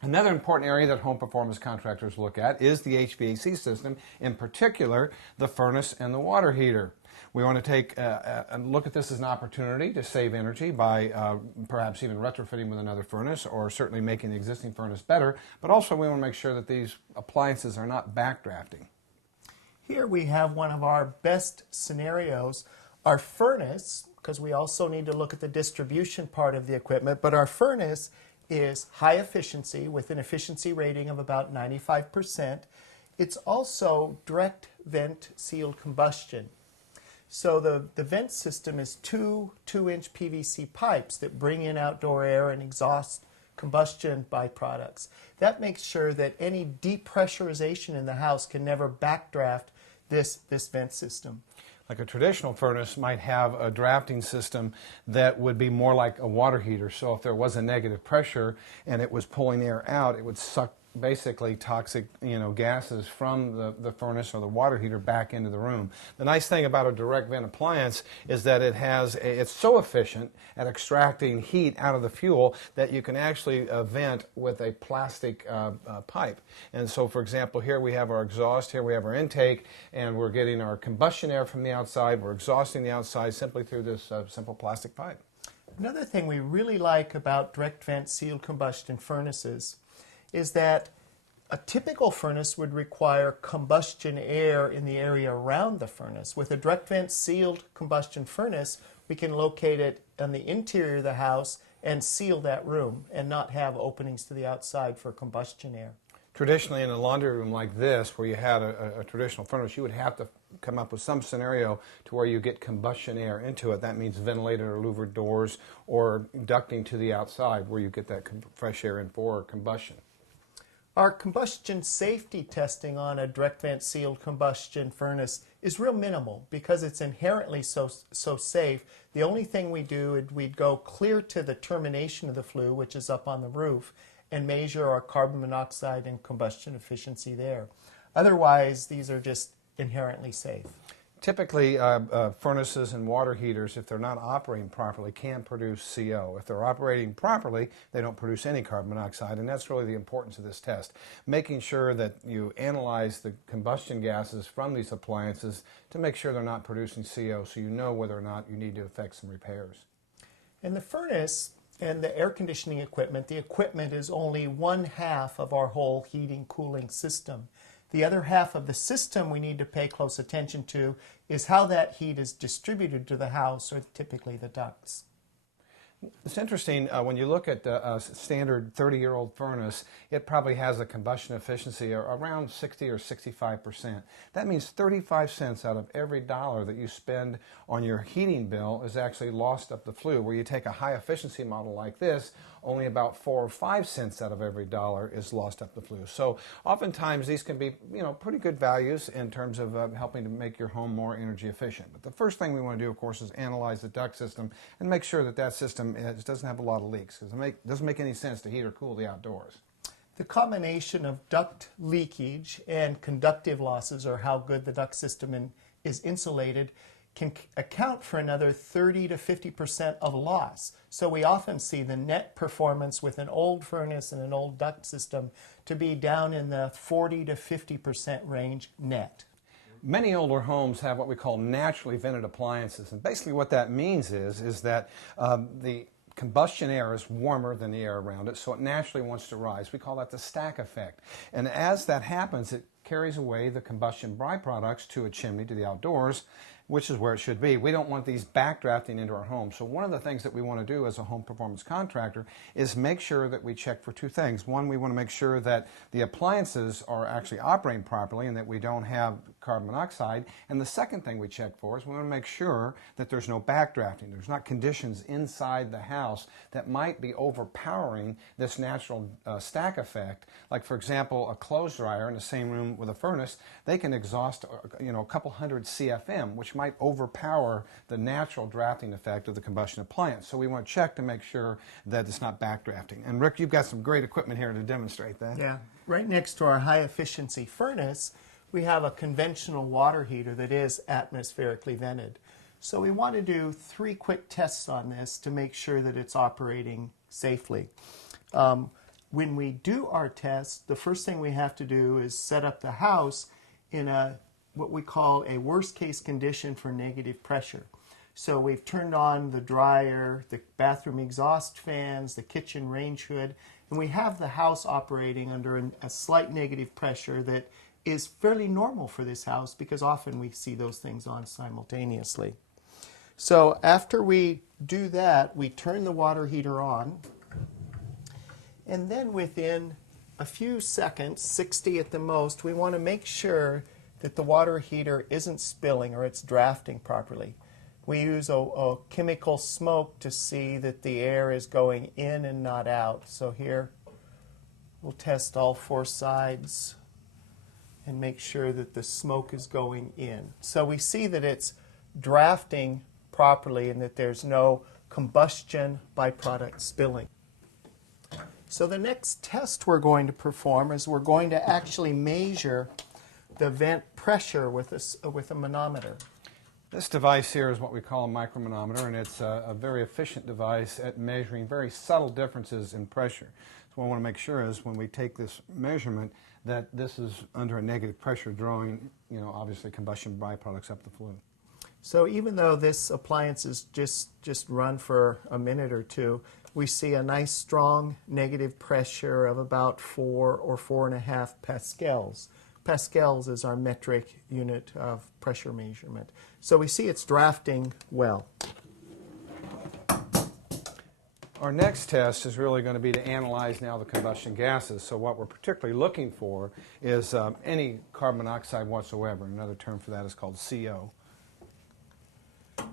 Another important area that home performance contractors look at is the HVAC system, in particular the furnace and the water heater. We want to take a look at this as an opportunity to save energy by perhaps even retrofitting with another furnace or certainly making the existing furnace better, but also we want to make sure that these appliances are not backdrafting. Here we have one of our best scenarios. Our furnace, because we also need to look at the distribution part of the equipment, but our furnace is high efficiency with an efficiency rating of about 95%. It's also direct vent sealed combustion. So the vent system is two 2-inch PVC pipes that bring in outdoor air and exhaust combustion byproducts. That makes sure that any depressurization in the house can never backdraft this vent system. Like a traditional furnace might have a drafting system that would be more like a water heater. So if there was a negative pressure and it was pulling air out, it would suck basically toxic gases from the furnace or the water heater back into the room. The nice thing about a direct vent appliance is that it's so efficient at extracting heat out of the fuel that you can actually vent with a plastic pipe. And so, for example, here we have our exhaust, here we have our intake, and we're getting our combustion air from the outside. We're exhausting the outside simply through this simple plastic pipe. Another thing we really like about direct vent sealed combustion furnaces is that a typical furnace would require combustion air in the area around the furnace. With a direct vent sealed combustion furnace, we can locate it on the interior of the house and seal that room and not have openings to the outside for combustion air. Traditionally, in a laundry room like this, where you had a traditional furnace, you would have to come up with some scenario to where you get combustion air into it. That means ventilated or louvered doors or ducting to the outside where you get that fresh air in for combustion. Our combustion safety testing on a direct vent sealed combustion furnace is real minimal because it's inherently so safe. The only thing we do, we'd go clear to the termination of the flue, which is up on the roof, and measure our carbon monoxide and combustion efficiency there. Otherwise, these are just inherently safe. Typically, furnaces and water heaters, if they're not operating properly, can produce CO. If they're operating properly, they don't produce any carbon monoxide, and that's really the importance of this test. Making sure that you analyze the combustion gases from these appliances to make sure they're not producing CO so you know whether or not you need to effect some repairs. And the furnace and the air conditioning equipment, the equipment is only 1/2 of our whole heating cooling system. The other half of the system we need to pay close attention to is how that heat is distributed to the house, or typically the ducts. It's interesting, when you look at the standard 30-year-old furnace, it probably has a combustion efficiency around 60 or 65%. That means 35 cents out of every dollar that you spend on your heating bill is actually lost up the flue. Where you take a high efficiency model like this, only about 4 or 5 cents out of every dollar is lost up the flue. So oftentimes these can be pretty good values in terms of helping to make your home more energy efficient. But the first thing we want to do, of course, is analyze the duct system and make sure that that system doesn't have a lot of leaks, because it doesn't make any sense to heat or cool the outdoors. The combination of duct leakage and conductive losses, or how good the duct system is insulated, can account for another 30 to 50% of loss. So we often see the net performance with an old furnace and an old duct system to be down in the 40 to 50% range net. Many older homes have what we call naturally vented appliances, and basically what that means is that the combustion air is warmer than the air around it, so it naturally wants to rise. We call that the stack effect. And as that happens, it carries away the combustion byproducts to a chimney, to the outdoors, which is where it should be. We don't want these backdrafting into our home. So one of the things that we want to do as a home performance contractor is make sure that we check for two things. One, we want to make sure that the appliances are actually operating properly and that we don't have carbon monoxide. And the second thing we check for is we want to make sure that there's no backdrafting. There's not conditions inside the house that might be overpowering this natural stack effect. Like, for example, a clothes dryer in the same room with a furnace, they can exhaust a couple hundred CFM, which might overpower the natural drafting effect of the combustion appliance. So we want to check to make sure that it's not backdrafting. And Rick, you've got some great equipment here to demonstrate that. Yeah. Right next to our high efficiency furnace, we have a conventional water heater that is atmospherically vented. So we want to do 3 quick tests on this to make sure that it's operating safely. when we do our test, the first thing we have to do is set up the house in what we call a worst case condition for negative pressure. So we've turned on the dryer, the bathroom exhaust fans, the kitchen range hood, and we have the house operating under a slight negative pressure that is fairly normal for this house because often we see those things on simultaneously. So after we do that, we turn the water heater on, and then within a few seconds, 60 at the most, we want to make sure that the water heater isn't spilling or it's drafting properly. We use a chemical smoke to see that the air is going in and not out. So here we'll test all four sides and make sure that the smoke is going in. So we see that it's drafting properly and that there's no combustion byproduct spilling. So the next test we're going to perform is we're going to actually measure the vent pressure with a manometer. This device here is what we call a micromanometer, and it's a very efficient device at measuring very subtle differences in pressure. So what I want to make sure is when we take this measurement that this is under a negative pressure, drawing, obviously combustion byproducts up the flue. So even though this appliance is just run for a minute or two, we see a nice strong negative pressure of about 4 or 4.5 pascals. Pascals is our metric unit of pressure measurement. So we see it's drafting well. Our next test is really going to be to analyze now the combustion gases. So what we're particularly looking for is any carbon monoxide whatsoever. Another term for that is called CO.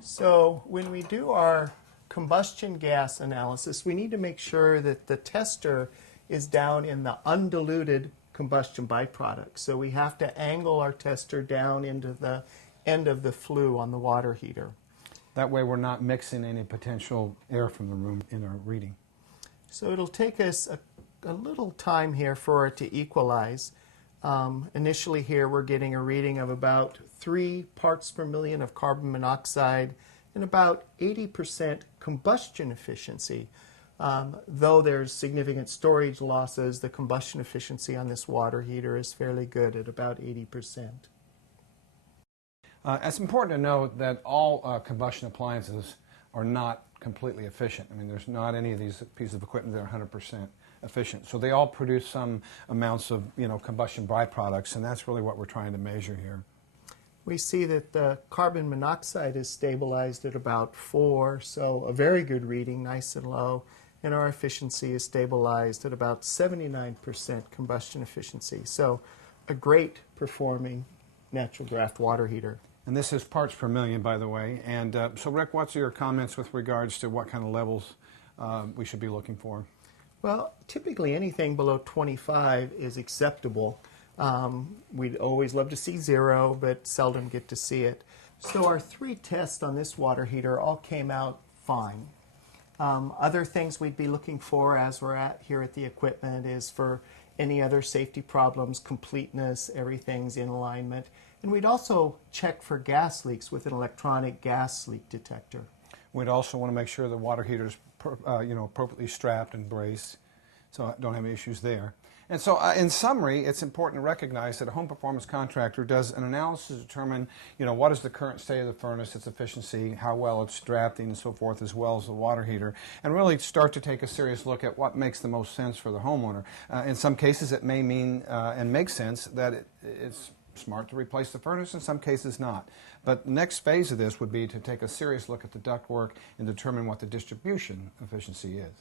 So when we do our combustion gas analysis, we need to make sure that the tester is down in the undiluted combustion byproduct. So we have to angle our tester down into the end of the flue on the water heater. That way we're not mixing any potential air from the room in our reading. So it'll take us a little time here for it to equalize. Initially here we're getting a reading of about 3 parts per million of carbon monoxide and about 80% combustion efficiency. Though there's significant storage losses, the combustion efficiency on this water heater is fairly good at about 80%. It's important to note that all combustion appliances are not completely efficient. I mean, there's not any of these pieces of equipment that are 100% efficient. So they all produce some amounts of combustion byproducts, and that's really what we're trying to measure here. We see that the carbon monoxide is stabilized at about 4, so a very good reading, nice and low, and our efficiency is stabilized at about 79% combustion efficiency. So a great performing natural draft water heater. And this is parts per million, by the way. And so, Rick, what's your comments with regards to what kind of levels we should be looking for? Well, typically anything below 25 is acceptable. We'd always love to see 0, but seldom get to see it. So our 3 tests on this water heater all came out fine. Other things we'd be looking for as we're here at the equipment is for any other safety problems, completeness, everything's in alignment. And we'd also check for gas leaks with an electronic gas leak detector. We'd also want to make sure the water heater's appropriately strapped and braced, so I don't have any issues there. And so in summary, it's important to recognize that a home performance contractor does an analysis to determine, what is the current state of the furnace, its efficiency, how well it's drafting and so forth, as well as the water heater, and really start to take a serious look at what makes the most sense for the homeowner. In some cases, it may mean and make sense that it's smart to replace the furnace, in some cases not. But the next phase of this would be to take a serious look at the ductwork and determine what the distribution efficiency is.